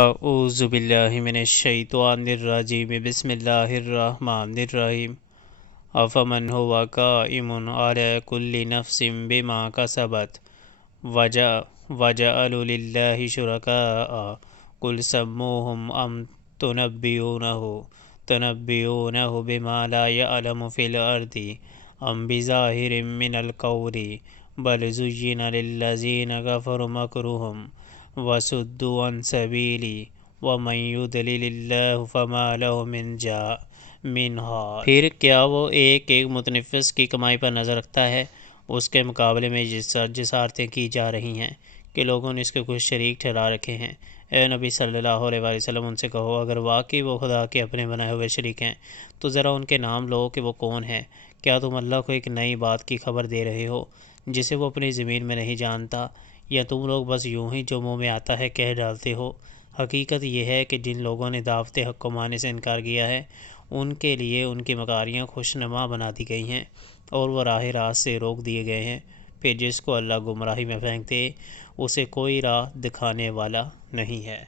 اعوذ باللہ من الشیطان الرجیم بسم اللہ الرحمن الرحیم افمن هو قائم علی کل نفس بما کسبت وجعلوا للہ شرکاء قل سموہم ام تنبئونہ بما لا يعلم فی الارض ام بظاہر من القول بل زین للذین کفروا مکرهم وصدوا عن سبیلی ومن یضلل اللہ فما له من ہاد۔ پھر کیا وہ ایک متنفس کی کمائی پر نظر رکھتا ہے، اس کے مقابلے میں جسارتیں کی جا رہی ہیں کہ لوگوں نے اس کے کچھ شریک ٹھہرا رکھے ہیں۔ اے نبی صلی اللہ علیہ وآلہ وسلم، ان سے کہو اگر واقعی وہ خدا کے اپنے بنائے ہوئے شریک ہیں تو ذرا ان کے نام لو کہ وہ کون ہیں۔ کیا تم اللہ کو ایک نئی بات کی خبر دے رہے ہو جسے وہ اپنی زمین میں نہیں جانتا، یا تم لوگ بس یوں ہی جو منہ میں آتا ہے کہہ ڈالتے ہو؟ حقیقت یہ ہے کہ جن لوگوں نے دعوت حق کو ماننے سے انکار کیا ہے، ان کے لیے ان کی مکاریاں خوشنما بنا دی گئی ہیں اور وہ راہ راست سے روک دیے گئے ہیں۔ پھر جس کو اللہ گمراہی میں پھینک دے، اسے کوئی راہ دکھانے والا نہیں ہے۔